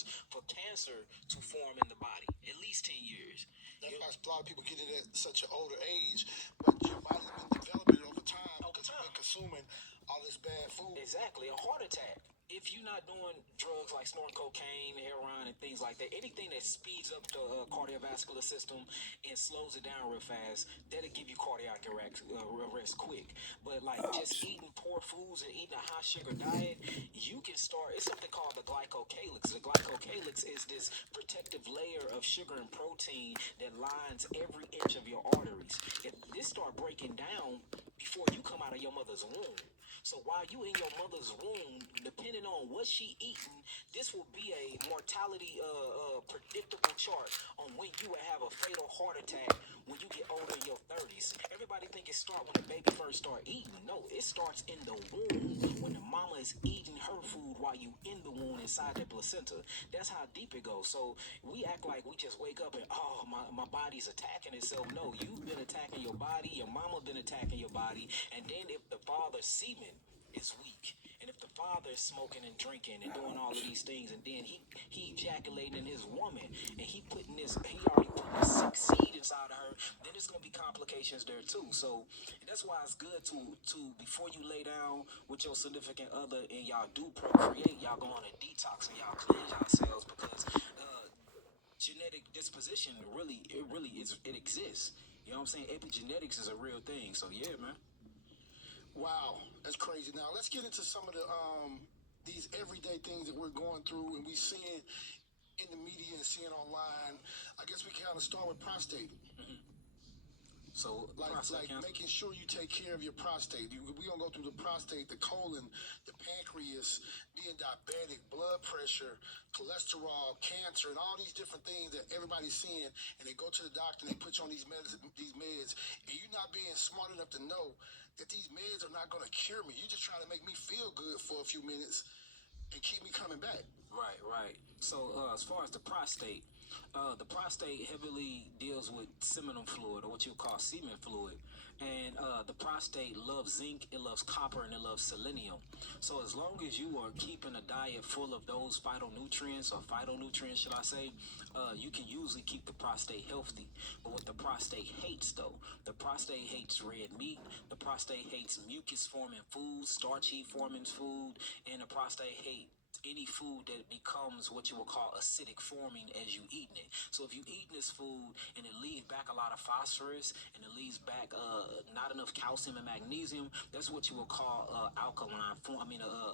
years for cancer to form in the body. At least 10 years. That's why a lot of people get it at such an older age, but your body's been developing it over time Over because you've been time. consuming all this bad food. Exactly, a heart attack. If you're not doing drugs like snorting cocaine, heroin, and things like that, anything that speeds up the cardiovascular system and slows it down real fast, that'll give you cardiac arrest quick. But like just Ouch. eating poor foods and eating a high sugar diet, you can start. It's something called the glycocalyx. The glycocalyx is this protective layer of sugar and protein that lines every inch of your arteries. If this start breaking down before you come out of your mother's womb. So while you in your mother's womb, depending on what she eating, this will be a mortality predictable chart on when you will have a fatal heart attack when you get older in your 30s. Everybody think it start when the baby first start eating. No, it starts in the womb when the mama is eating her food while you in the womb inside that placenta. That's how deep it goes. So we act like we just wake up and my body's attacking itself. No, you've been attacking your body. Your mama been attacking your body, and then if the father's semen is weak. And if the father is smoking and drinking and doing all of these things, and then he ejaculating in his woman, and he already putting this sick seed inside of her, then there's gonna be complications there too. So that's why it's good to before you lay down with your significant other and y'all do procreate, y'all go on a detox and y'all cleanse yourselves because genetic disposition it exists. You know what I'm saying? Epigenetics is a real thing. So yeah, man. Wow, that's crazy. Now let's get into some of the these everyday things that we're going through and we seeing in the media and seeing online. I guess we can kind of start with prostate. So Like prostate cancer. making sure you take care of your prostate. We gonna go through the prostate, the colon, the pancreas, being diabetic, blood pressure, cholesterol, cancer, and all these different things that everybody's seeing. And they go to the doctor and they put you on these meds, and you're not being smart enough to know that these meds are not gonna cure me. You're just trying to make me feel good for a few minutes and keep me coming back. Right, right. So as far as the prostate heavily deals with seminal fluid, or what you call semen fluid. And the prostate loves zinc, it loves copper, and it loves selenium. So as long as you are keeping a diet full of those phytonutrients, should I say, you can usually keep the prostate healthy. But what the prostate hates, though, the prostate hates red meat, the prostate hates mucus forming food, starchy forming food, and the prostate hates any food that becomes what you will call acidic forming as you eating it. So if you eating this food and it leaves back a lot of phosphorus and it leaves back not enough calcium and magnesium, that's what you will call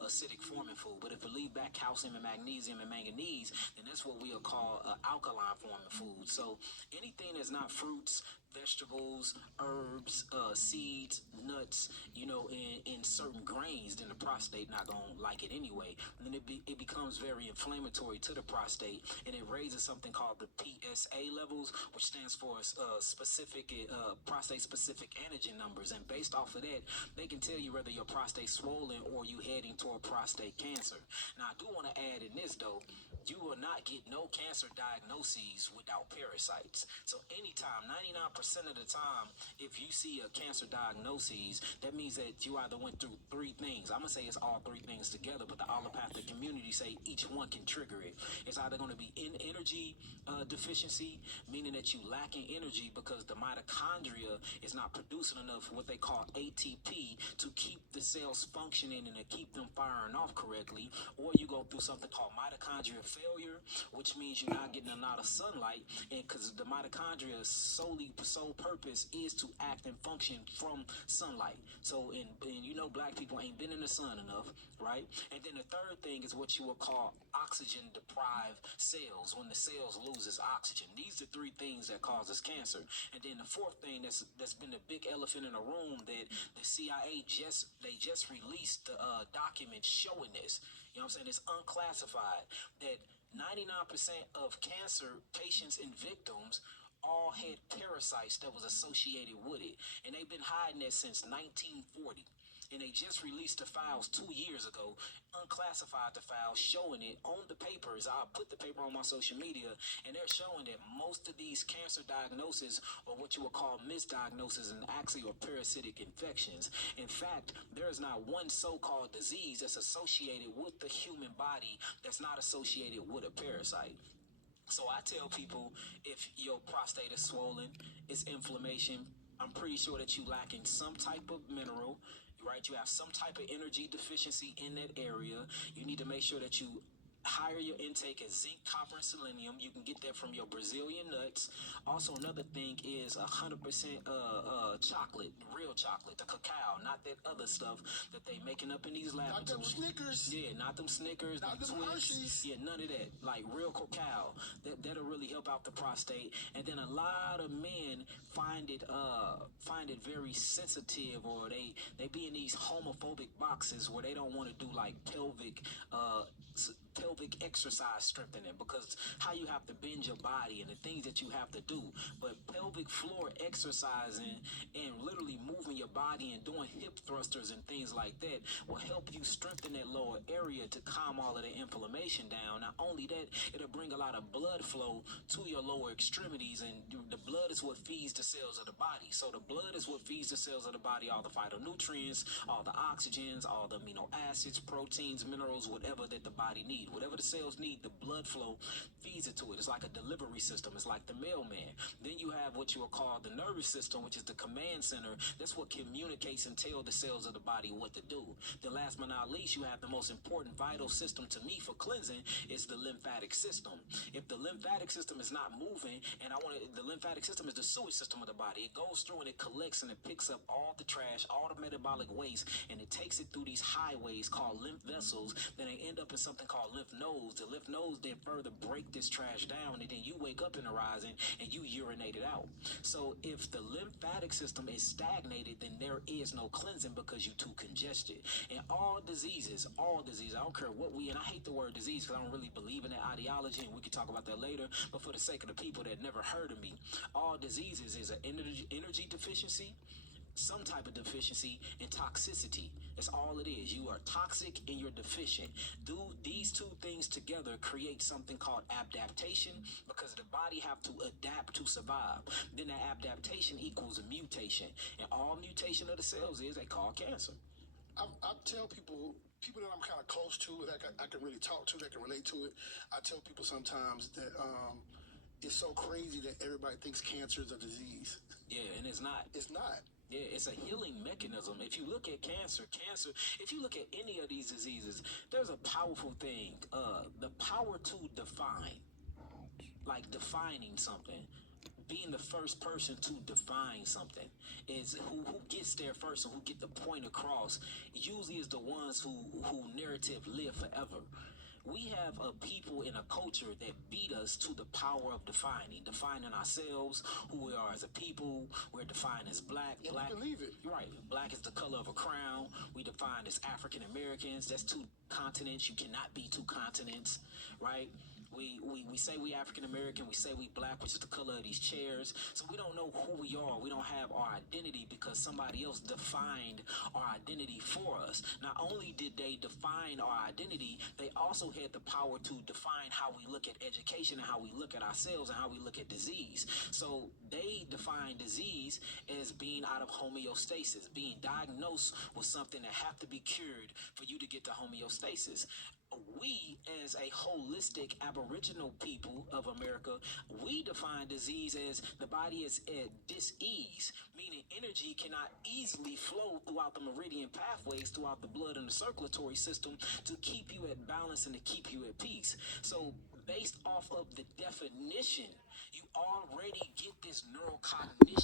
acidic forming food. But if it leave back calcium and magnesium and manganese, then that's what we'll call alkaline forming food. So anything that's not fruits, vegetables, herbs, seeds, nuts, in certain grains, then the prostate not gonna like it anyway. And then it becomes very inflammatory to the prostate, and it raises something called the PSA levels, which stands for specific prostate specific antigen numbers. And based off of that, they can tell you whether your prostate's swollen or you heading toward prostate cancer. Now, I do want to add in this though. You will not get no cancer diagnoses without parasites. So anytime, 99% of the time, if you see a cancer diagnosis, that means that you either went through three things. I'm gonna say it's all three things together, but the allopathic community say each one can trigger it. It's either gonna be in energy deficiency, meaning that you lacking energy because the mitochondria is not producing enough what they call ATP to keep the cells functioning and to keep them firing off correctly, or you go through something called mitochondrial failure, which means you're not getting a lot of sunlight, and because the mitochondria's sole purpose is to act and function from sunlight. So, and black people ain't been in the sun enough, right? And then the third thing is what you will call oxygen deprived cells, when the cells loses oxygen. These are three things that causes cancer. And then the fourth thing that's been the big elephant in the room that the CIA just released the document showing this. You know what I'm saying? It's unclassified that 99% of cancer patients and victims all had parasites that was associated with it, and they've been hiding that since 1940. And they just released the files 2 years ago, unclassified the files, showing it on the papers. I put the paper on my social media, and they're showing that most of these cancer diagnoses are what you would call misdiagnoses and actually are parasitic infections. In fact, there is not one so-called disease that's associated with the human body that's not associated with a parasite. So I tell people, if your prostate is swollen, it's inflammation, I'm pretty sure that you lacking some type of mineral, right? You have some type of energy deficiency in that area. You need to make sure that you higher your intake of zinc, copper, and selenium. You can get that from your Brazilian nuts. Also, another thing is 100% chocolate, real chocolate, the cacao, not that other stuff that they making up in these Not them laboratories. Snickers. Yeah, not them Snickers, Not them Twix. Hershey's. Yeah, none of that. Like real cacao. That'll really help out the prostate. And then a lot of men find it very sensitive, or they be in these homophobic boxes where they don't want to do like pelvic exercise strengthening, because how you have to bend your body and the things that you have to do. But pelvic floor exercising and literally moving your body and doing hip thrusters and things like that will help you strengthen that lower area to calm all of the inflammation down. Not only that, it'll bring a lot of blood flow to your lower extremities, and the blood is what feeds the cells of the body. So the blood is what feeds the cells of the body, all the phytonutrients, all the oxygens, all the amino acids, proteins, minerals, whatever that the body needs. Whatever the cells need, the blood flow feeds it to it. It's like a delivery system. It's like the mailman. Then you have what you will call the nervous system, which is the command center. That's what communicates and tells the cells of the body what to do. Then last but not least, you have the most important vital system to me for cleansing is the lymphatic system. If the lymphatic system is not moving, and the lymphatic system is the sewage system of the body. It goes through and it collects and it picks up all the trash, all the metabolic waste, and it takes it through these highways called lymph vessels. Then they end up in something called lymph nodes. The lymph nodes then further break this trash down, and then you wake up in the rising and you urinate it out. So if the lymphatic system is stagnated, then there is no cleansing because you're too congested. And all diseases, I don't care what and I hate the word disease because I don't really believe in that ideology, and we can talk about that later, but for the sake of the people that never heard of me, all diseases is an energy deficiency, some type of deficiency, and toxicity. That's all it is. You are toxic and you're deficient. Do these two things together create something called adaptation, because the body have to adapt to survive. Then that adaptation equals a mutation, and all mutation of the cells is they call cancer. I tell people that I'm kind of close to, that I can really talk to, that can relate to it. I tell people sometimes that it's so crazy that everybody thinks cancer is a disease. Yeah, and it's not. It's not. Yeah, it's a healing mechanism. If you look at cancer, if you look at any of these diseases, there's a powerful thing, the power to define, like defining something. Being the first person to define something is who gets there first and who get the point across. Usually is the ones who narrative live forever. We have a people in a culture that beat us to the power of defining ourselves, who we are as a people. We're defined as black. And black, you believe it. right? Black is the color of a crown. We define as African Americans. That's two continents. You cannot be two continents, right? We say we African American, we say we black, which is the color of these chairs. So we don't know who we are. We don't have our identity because somebody else defined our identity for us. Not only did they define our identity, they also had the power to define how we look at education and how we look at ourselves and how we look at disease. So they define disease as being out of homeostasis, being diagnosed with something that have to be cured for you to get to homeostasis. We, as a holistic Aboriginal people of America, we define disease as the body is at dis-ease, meaning energy cannot easily flow throughout the meridian pathways, throughout the blood and the circulatory system to keep you at balance and to keep you at peace. So based off of the definition, you already get this neurocognition